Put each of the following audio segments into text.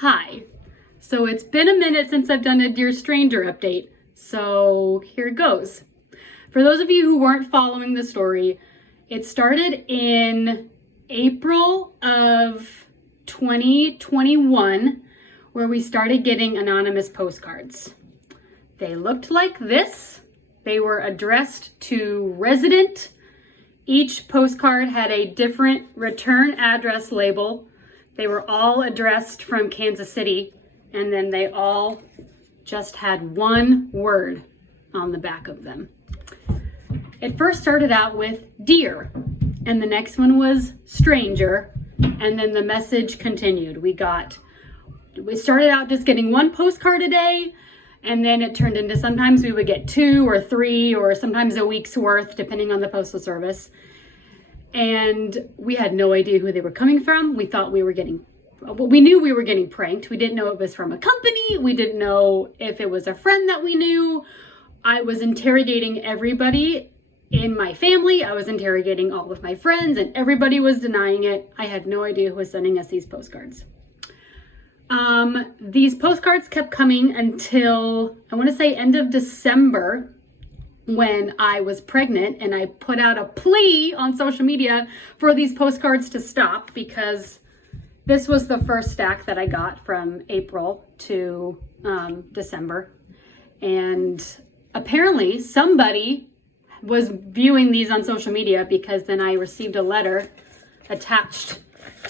Hi. So it's been a minute since I've done a Dear Stranger update, so here it goes. For those of you who weren't following the story, it started in April of 2021, where we started getting anonymous postcards. They looked like this. They were addressed to resident. Each postcard had a different return address label. They were all addressed from Kansas City, and then they all just had one word on the back of them. It first started out with Dear, and the next one was Stranger, and then the message continued. We started out just getting one postcard a day, and then it turned into sometimes we would get 2 or 3 or sometimes a week's worth, depending on the postal service. And we had no idea who they were coming from. We knew we were getting pranked. We didn't know it was from a company. We didn't know if it was a friend that we knew. I was interrogating everybody in my family. I was interrogating all of my friends, and everybody was denying it. I had no idea who was sending us these postcards. These postcards kept coming until, I want to say, end of December, when I was pregnant, and I put out a plea on social media for these postcards to stop, because this was the first stack that I got from April to December. And apparently somebody was viewing these on social media, because then I received a letter attached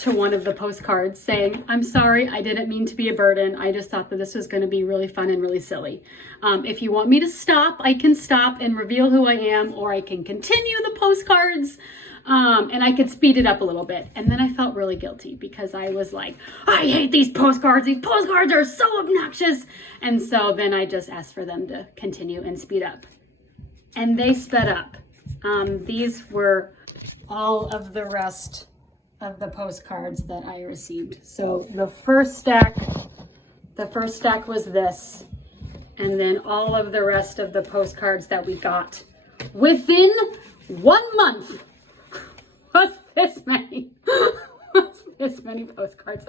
to one of the postcards saying, "I'm sorry, I didn't mean to be a burden. I just thought that this was going to be really fun and really silly. If you want me to stop, I can stop and reveal who I am, or I can continue the postcards, and I could speed it up a little bit." And then I felt really guilty, because I was like, I hate these postcards. These postcards are so obnoxious. And so then I just asked for them to continue and speed up. And they sped up. These were all of the rest of the postcards that I received. So the first stack was this, and then all of the rest of the postcards that we got within 1 month was this many. This many postcards.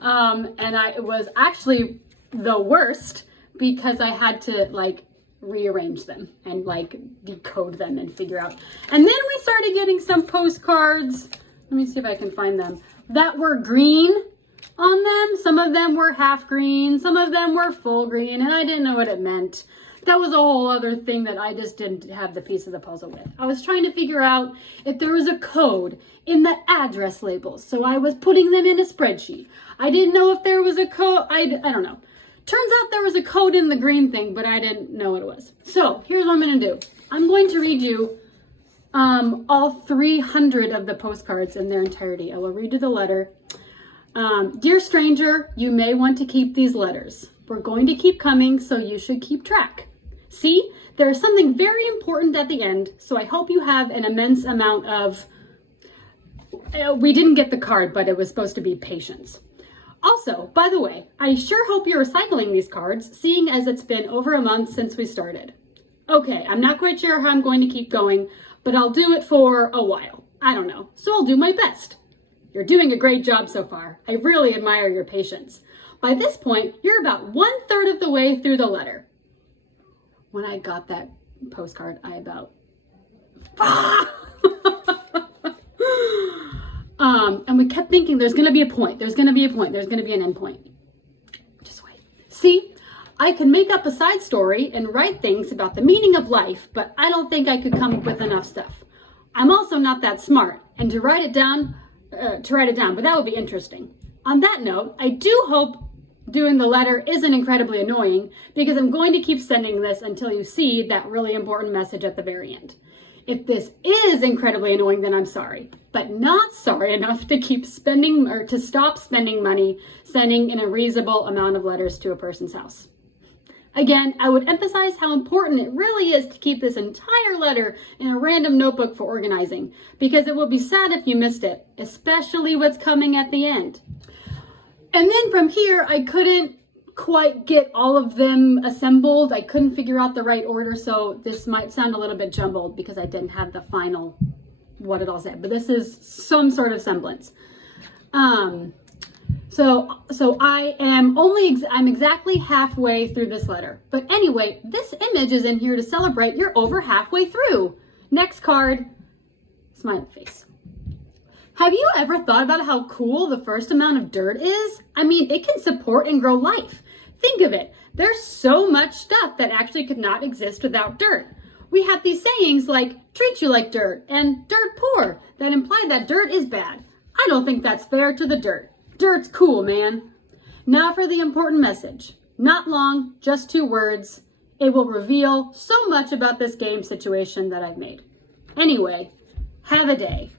And it was actually the worst, because I had to rearrange them and decode them and figure out. And then we started getting some postcards. Let me see if I can find them, that were green on them. Some of them were half green, some of them were full green, and I didn't know what it meant. That was a whole other thing that I just didn't have the piece of the puzzle with. I was trying to figure out if there was a code in the address labels, so I was putting them in a spreadsheet. I didn't know if there was a code. I don't know. Turns out there was a code in the green thing, but I didn't know what it was. So here's what I'm going to do. I'm going to read you all 300 of the postcards in their entirety. I will read you the letter. Dear Stranger, you may want to keep these letters. We're going to keep coming, so you should keep track. See, there is something very important at the end, so I hope you have an immense amount of, we didn't get the card, but it was supposed to be patience. Also, by the way, I sure hope you're recycling these cards, seeing as it's been over a month since we started. Okay, I'm not quite sure how I'm going to keep going, but I'll do it for a while. I don't know, so I'll do my best. You're doing a great job so far. I really admire your patience. By this point, you're about 1/3 of the way through the letter. When I got that postcard, I about... and we kept thinking, there's going to be a point, there's going to be a point, there's going to be an end point. Just wait. See, I could make up a side story and write things about the meaning of life, but I don't think I could come up with enough stuff. I'm also not that smart, and to write it down, but that would be interesting. On that note, I do hope doing the letter isn't incredibly annoying, because I'm going to keep sending this until you see that really important message at the very end. If this is incredibly annoying, then I'm sorry, but not sorry enough to keep spending or to stop spending money sending an unreasonable amount of letters to a person's house. Again, I would emphasize how important it really is to keep this entire letter in a random notebook for organizing, because it will be sad if you missed it, especially what's coming at the end. And then from here, I couldn't quite get all of them assembled. I couldn't figure out the right order, so this might sound a little bit jumbled because I didn't have the final what it all said, but this is some sort of semblance. So I am I'm exactly halfway through this letter. But anyway, this image is in here to celebrate you're over halfway through. Next card, smiley face. Have you ever thought about how cool the first amount of dirt is? I mean, it can support and grow life. Think of it. There's so much stuff that actually could not exist without dirt. We have these sayings like treat you like dirt and dirt poor that imply that dirt is bad. I don't think that's fair to the dirt. Dirt's cool, man. Now for the important message. Not long, just 2 words. It will reveal so much about this game situation that I've made. Anyway, have a day.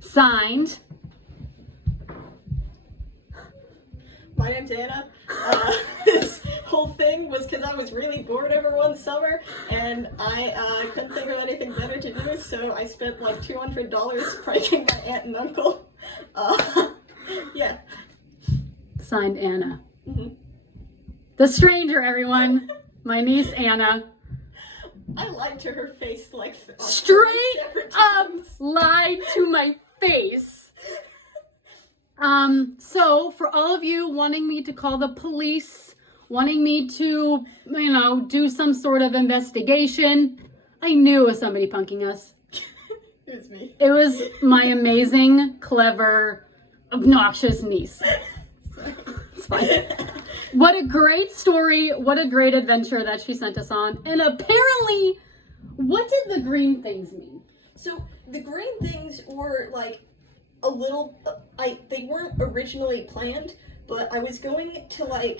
Signed. My name's Anna. This whole thing was because I was really bored over one summer, and I couldn't think of anything better to do, so I spent like $200 pranking my aunt and uncle. Yeah. Signed, Anna. Mm-hmm. The stranger, everyone. My niece, Anna. I lied to her face like Straight separate up times. lied to my face. So for all of you wanting me to call the police, wanting me to, do some sort of investigation, I knew it was somebody punking us. It was me. It was my amazing, clever, obnoxious niece. It's fine. What a great story. What a great adventure that she sent us on. And apparently, what did the green things mean? So the green things were like a little, they weren't originally planned, but I was going to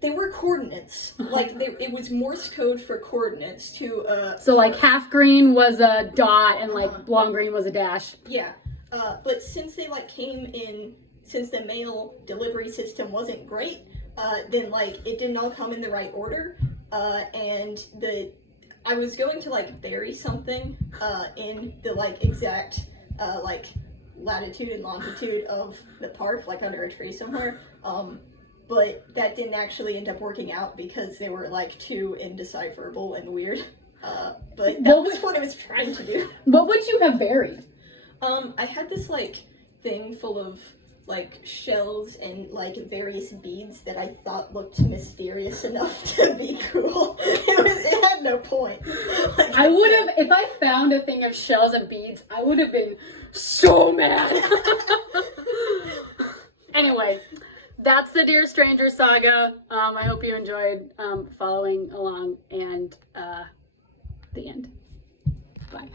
they were coordinates. It was Morse code for coordinates to, So like half green was a dot and like long green was a dash. yeah. But since they came in, since the mail delivery system wasn't great, then it didn't all come in the right order, and I was going to bury something in the exact latitude and longitude of the park, under a tree somewhere, but that didn't actually end up working out because they were too indecipherable and weird, but that was what I was trying to do. What would you have buried? I had this thing full of shells and various beads that I thought looked mysterious enough to be cool. It had no point. I would have, if I found a thing of shells and beads, I would have been so mad. Anyway, that's the Dear Stranger saga. I hope you enjoyed following along, and the end. Bye.